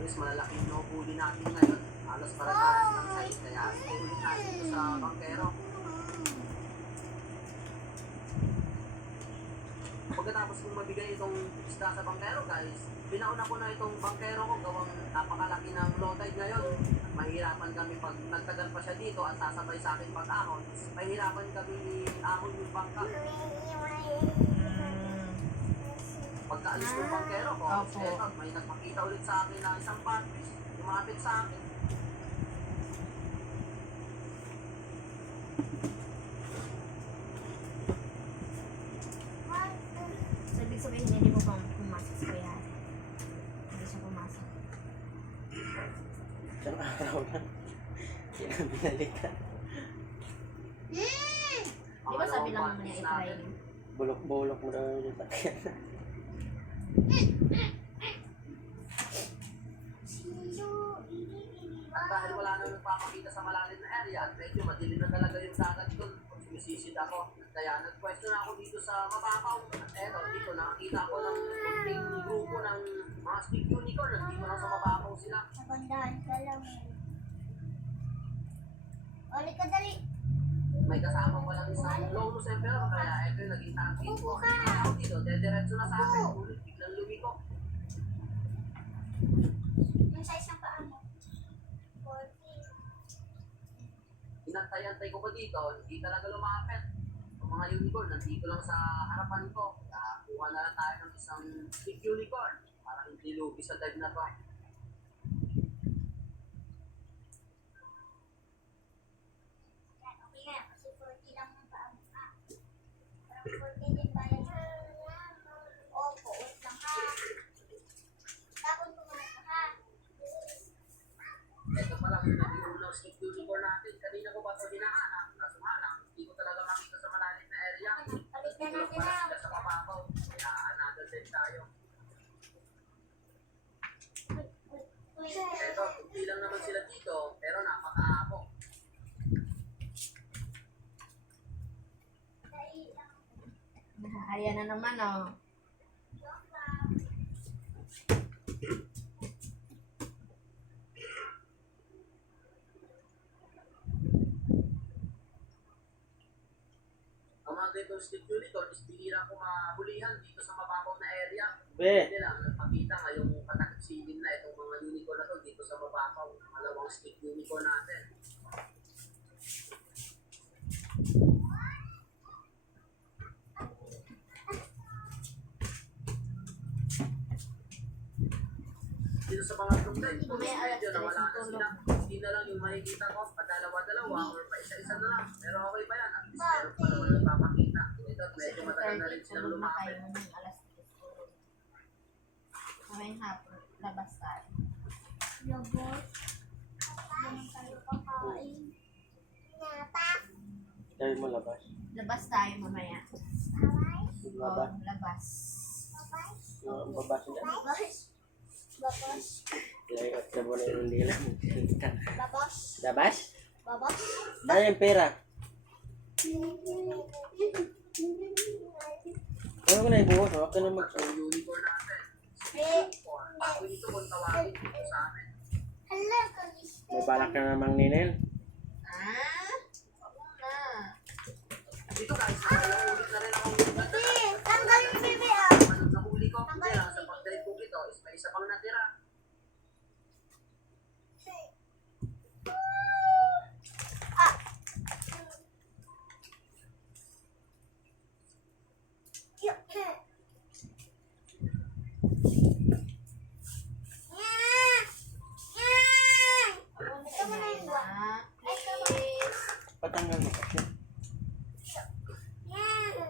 Ayos, malalaking nahuhuli natin ngayon. Halos parang ng size, kaya ulit natin ito sa bangkero. Pagkatapos kong mabigay itong isda sa bangkero guys, pinauna ko na itong bangkero ko gawang napakalaki ng low tide ngayon. At mahirapan kami pag nagtagal pa siya dito at sasabay sa akin pag-ahon. Mahirapan kami ahon yung bangka. Pagkaalis ng bangkero ko, eto, may nagpakita ulit sa akin na isang batfish. Lumapit sa akin. Sabihin, hindi mo pa pumasok sa kaya. Hindi siya pumasok. Isang araw na. Binalikan. Di ba sabi lang naman niya i-try? Bulok-bulok mo daw yung sakyan. At dahil wala na nagpapakita sa malalim na area at medyo madilim na talaga yung dagat doon, sumisisid ako. Kaya nag-question ako dito sa mababaw. At eto, dito nakakita ko ng kunting grupo ng mga stick unicorn. Nandito lang sa mababaw sila. Nabandahan ka lang. Uli ka dali. May kasama pa lang isang low lucifero. Kaya eto yung naging target ko. Upo ka. Ako dito, dediretso na sa akin. Ulit, biglang lumiko. Yung sa isang paa mo. 40. Inantay-antay ko pa dito, hindi talaga lumapit. Ang mga unicorn, nandito lang sa harapan ko. Kaya kuha na lang tayo ng isang stick unicorn para hindi lugi sa dive na to. Okay nga, kasi 40 lang yung paa mo. Parang 40 din ba yan? Opo, wait lang ha. Tapon ko muna ito ha. Ito pa lang yung naging unang stick unicorn natin. Kanina ko ba ito hinahanap? Kaso nga lang, hindi ko talaga makita sa malalim na area. Palit na Ito lang natin pala ha. sila sa mababaw. Kaya another dive tayo. Ito, hindi lang naman sila dito, pero napakaamo. Ayan na naman, oh. Ang mga ganitong stick unicorn is bihira ko mahulihan dito sa mababaw na area. Be, Hindi lang, nagpakita ngayong pataksilin na itong mga unicorn na to dito sa mababaw. Malawang stick unicorn natin. Dito sa mga dive ko, Mamaya alas medyo 3 nawala na tulog. sila. Hindi na lang yung makikita ko, padalawa-dalawa or pa isa-isa na lang. Pero okay pa yan, at least meron pa naman nagpapakita. Ito, medyo matagal na rin silang Tulog na kayo lumapit. ng alas 3 tulog. Mamayang hapon, labas tayo. Lobos. Naman tayo kakain. Napa. tayo mo labas. Labas tayo mamaya. Labas. Labas. Yung babas na. Babos. Babos. Layot na mo na yung nila. Babos. Labas? Babos. Ano yung pera? Ano ko na ibuhos? Huwag ka na mag... Ang unicorn natin. Eh. Ako dito kung tawagin dito sa amin. Hala, kalis. May balak ka namang ninil. Ah? Oo na. Dito guys, nakaulit na rin akong Tanggal yung bebe ah. Manong nahuli ko. Hindi lang, sa pag-drive ko ito is may isa pang natira. Ito mo na yung buwan. Ah, please. Patanggal mo kasi. Ito.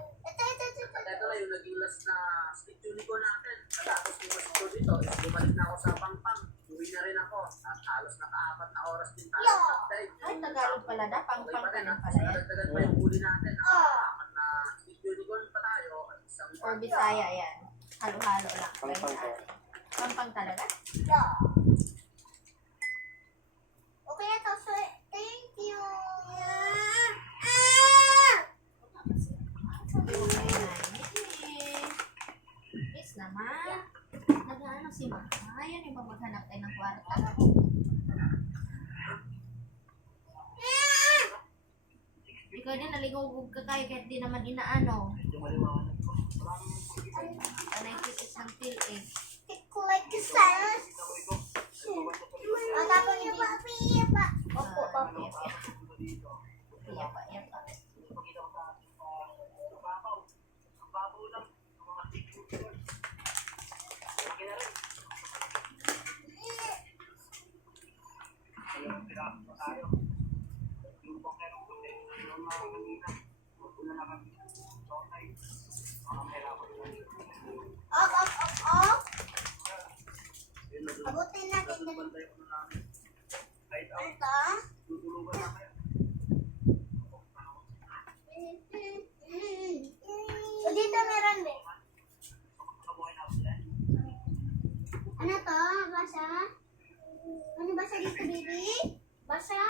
At ito na yung naging last na stick unicorn natin. Tapos kung masito dito, is bumalik na ako sa pangpang. Uwi na rin ako. At halos naka-4 na oras din tayo sa pag-drive. Ay, Tagalog pala na. Pang-pang ka na pala yan. Nadagdagan pa yung huli natin. Naka-4 na stick unicorn pa tayo. At isang Or Bisaya yan. Halo-halo lang. Pang-pang ka. Pang-pang talaga? Okay na to, so thank you. Please naman. Nag-ano si Ma. Ngayon yung maghanap tayo ng kwarta. Ikaw din nalingog ka kayo kahit di naman inaano. Medyo maliwanag ko. Anay titis ng til Like the silence. Tapos yung papi, pa. Opo, papi. Iya pa, iya pa. Pakita ko sa akin. Mababaw. Mababaw lang. Ang mga signature. Laki na rin. Ayun, piraso pa tayo. Yung pangkerong puti. Yung mga kanina. Huwag ko na lang kami. Sotay. Mga mahirapan lang. Op. Yun na doon. Abutin natin. Bantay ko na namin. Kahit Ano ako, to? tutulungan na kayo. So, dito meron din. Kabuhay na ako sila. Ano to? Basa? Ano basa dito, baby? Basa?